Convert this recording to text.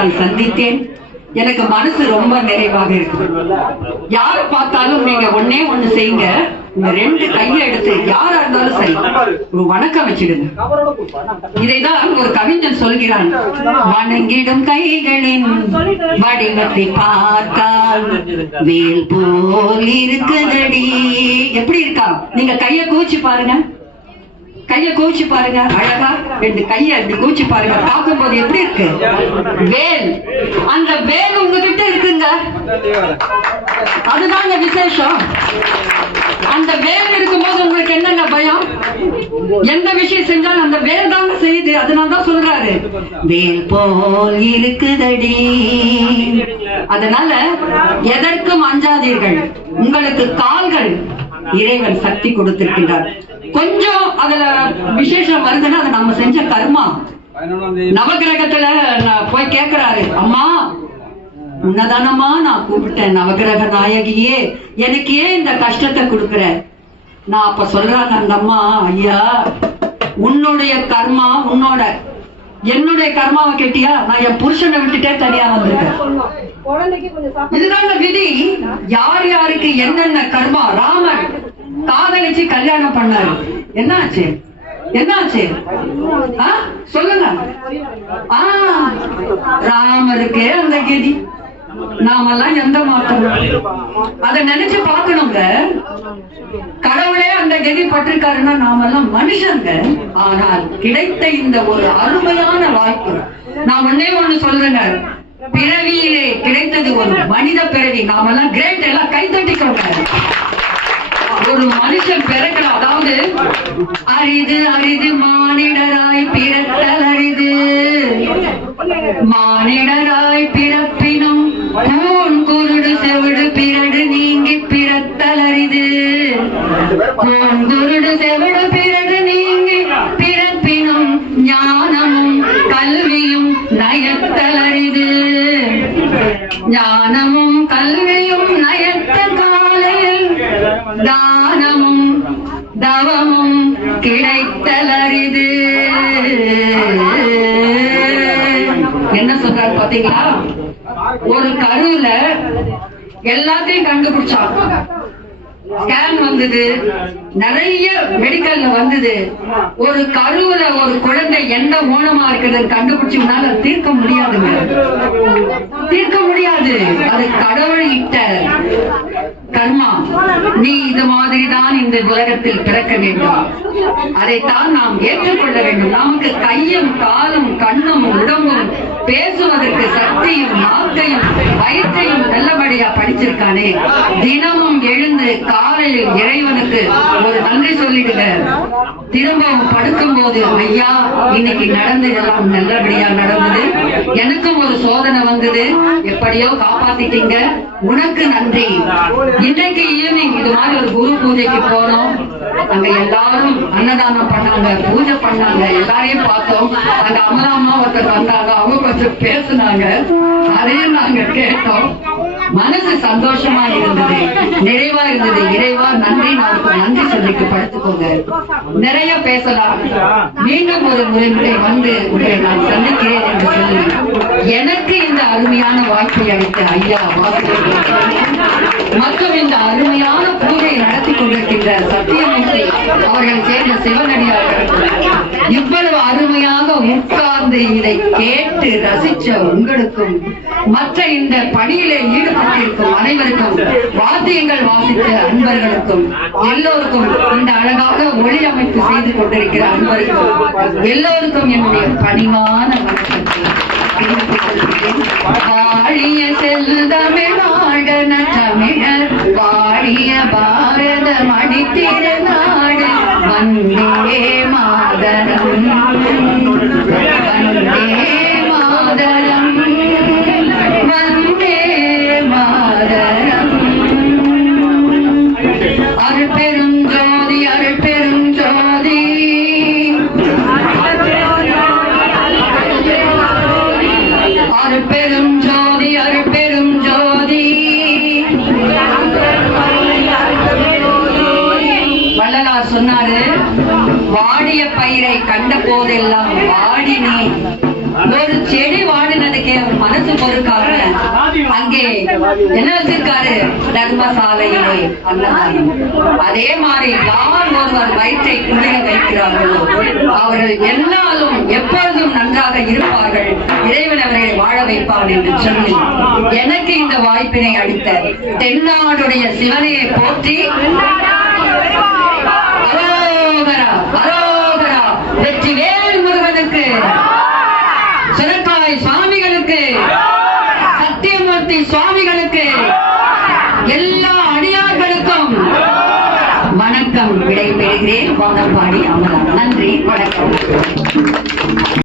நான் சந்தித்தேன். எனக்கு மனசு ரொம்ப நிறைவாக இருக்கு. யாரை பார்த்தாலும் நீங்க ஒன்னே ஒண்ணு செய்யுங்க, இந்த 2 கையை எடுத்து யாரா இருந்தாலும் சரி ஒரு வணக்கம் வச்சிடுங்க. இதைதான் ஒரு கவிஞன் சொல்கிறான், வணங்கிடும் கைகளின் வடிவத்தை பார்த்தால் வேல் போல் இருக்குதடி. எப்படி இருக்கா? நீங்க கைய கூச்சி பாருங்க, கைய கூச்சி பாருங்க, அழகா 2 கைய அப்படி கூச்சி பாருங்க. பார்க்கும் போது எப்படி இருக்கு? வேல். அந்த வேல் உங்ககிட்ட இருக்குங்க, அதுதாங்க விசேஷம். அந்த வேல் இருக்கும்போது உங்களுக்கு என்னங்க பயம்? எந்த விஷயம் செஞ்சாலும் அந்த வேல் தாங்க செய்யுது. அதனாலதான் சொல்றாரு, வேல் போல் இருக்குதடி. அதனால எதற்கும் அஞ்சாதீர்கள். உங்களுக்கு கால்கள் இறைவன் சக்தி கொடுத்திருக்கின்றார். கொஞ்சம் அதுல விசேஷம் வருதுன்னா அது நம்ம செஞ்ச கர்மா. நவகிரகத்துல போய் கேக்குறாரு, அம்மா உன்னதானமா நான் கூப்பிட்டேன், நவகிரக நாயகியே, எனக்கு ஏன் இந்த கஷ்டத்தை கொடுக்குற? நான் அப்ப சொல்றாங்க அந்த அம்மா, ஐயா உன்னுடைய கர்மா உன்னோட, என்னுடைய கர்மாவை கேட்டியா? நான் என் புருஷனை விட்டுட்டே தனியா வந்திருக்கேன். இதுதாங்க விதி. யார் யாருக்கு என்னென்ன கர்மா. ராமர் காதலிச்சு கல்யாணம் பண்ணாரு, என்னாச்சு? என்னாச்சு சொல்லுங்க. ராமருக்கு அந்த கதி, நாமெல்லாம் எந்த மாற்றம்? அதை நினைச்சு பார்க்கணுங்க. கடவுளே அந்த கதி பட்டிருக்காருன்னா நாமெல்லாம் மனுஷங்க. ஆனால் கிடைத்த இந்த ஒரு அருமையான வாய்ப்பு, நான் ஒன்னே ஒண்ணு சொல்றேங்க, பிறவியிலே கிடைத்தது ஒரு மனித பிறவி. நாமெல்லாம் கிரேட், எல்லாம் கைத்தட்டிக்கோங்க. ஒரு மனுஷன் பிறக்கலாம், அதாவது அரிது அரிது மானிடராய் பிறத்தல் அரிது, மானிடராய் பிறப்பினும் கூன் குருடு செவிடு பிறடு நீங்கி பிறத்தல் அரிது, கூன் குருடு செவிடு பிறடு நீங்கி பிறப்பினும் ஞானமும் கல்வியும் நயத்தல் அரிது, ஞானமும் கல்வியும் நயத்த காலையில் தானமும் தவமும் கிடைத்தல் அரிது. என்ன சொல்றாரு பாத்தீங்களா? ஒரு கருவுல எல்லாத்தையும் கண்டுபிடிச்சாங்க. ஸ்கேன் வந்தது, நிறைய மெடிக்கல்ல வந்தது. ஒரு கருவுல ஒரு குழந்தை எந்த ஊனமா இருக்குதுன்னு கண்டுபிடிச்சோம்னால தீர்க்க முடியாதுங்க, தீர்க்க முடியாது. அது கடவுள் இட்ட கர்மா. நீ இது மாதிரிதான் இந்த உலகத்தில் பிறக்க வேண்டும், அதைத்தான் நாம் ஏற்றுக்கொள்ள வேண்டும். நமக்கு கையும் காலும் கண்ணும் உடம்பும் பேசுவதற்கு சக்தியும் நாக்கையும் வயிற்றையும் நல்லபடியா படிச்சிருக்கானே, தினமும் எழுந்து காலையில் இறைவனுக்கு ஒரு நன்றி சொல்லிடுங்க. திரும்பவும் படுக்கும் போது, ஐயா இன்னைக்கு நடந்ததெல்லாம் நல்லபடியா நடந்தது, எனக்கும் ஒரு சோதனை வந்தது, எப்படியோ காப்பாத்திட்டீங்க, உனக்கு நன்றி. இன்றைக்கு ஈவினிங் இது மாதிரி ஒரு குரு பூஜைக்கு போனோம். அங்க எல்லாரும் அன்னதானம் பண்ணாங்க, பூஜை பண்ணாங்க, எல்லாரையும் பார்த்தோம். அங்க அமலாமா ஒருத்தர் வந்தாங்க, அவங்க கொஞ்சம் பேசுனாங்க, அதையும் நாங்க கேட்டோம். மனசு சந்தோஷமா இருந்தது, நிறைவா இருந்தது. இறைவா நன்றி, நாளுக்கு நன்றி சொல்லிட்டு படுத்துக்கோங்க. நிறைய பேசலாம். மீண்டும் ஒரு முறை வந்து உங்களை நான் சந்திக்கிறேன் என்று சொல்லி எனக்கு இந்த அருமையான வாய்ப்பை அளித்த ஐயா மற்றும் இந்த அருமையான பூஜை நடத்தி கொண்டிருக்கின்ற சத்தியமூர்த்தி அவர்கள் சேர்ந்த சிவனடியார்கள், இவ்வளவு அருமையாக உட்கார்ந்து இதை கேட்டு ரசிச்ச உங்களுக்கும், மற்ற இந்த பணியிலே ஈடுபட்டிருக்கும் அனைவருக்கும், வாத்தியங்கள் வாசித்த அன்பர்களுக்கும், எல்லோருக்கும், இந்த அழகாக ஒளி அமைப்பு செய்து கொண்டிருக்கிற அன்பருக்கும் எல்லோருக்கும் என்னுடைய பணிவான வணக்கத்தை தெரிவித்துக் கொள்கிறேன். வாழிய செல்தமிழ் வாழ்க தமிழர், வாழிய பாரத மணித்திர நாடு, வந்தே மாதரம், வந்தே மாதரம், வந்தே மாதரம். அருட்பெரும் ஜோதி, அருட்பெரும் ஜோதி, அருட்பெரும் ஜோதி, அருட்பெரும் ஜோதி. வள்ளலார் சொன்னாரு, வாடிய பயிரை கண்ட போதெல்லாம் வாடினே. ஒரு செடி வாடினதுக்கே அவர் மனசு காசு பொறுக்காம அங்கே என்ன வச்சிருக்காரு? தர்மசாலையிலே அன்னதானம். அதே மாதிரி யார் ஒருவர் வயிற்றை குளிர வைக்கிறார்களோ அவர்கள் எல்லாரும் எப்பொழுதும் நன்றாக இருப்பார்கள், இறைவன் அவர்களை வாழ வைப்பார் என்று சொல்லி எனக்கு இந்த வாய்ப்பினை அளித்த தென்னாடுடைய சிவனையை போற்றி அரோகரா அரோகரா, வெற்றிவேல் முருகனுக்கு, சுரக்காய் சுவாமிகளுக்கு, சத்தியமூர்த்தி சுவாமிகளுக்கு, எல்லா அடியார்களுக்கும் வணக்கம். விடைபெறுகிறேன். வானப்பாடி அமரா. நன்றி, வணக்கம்.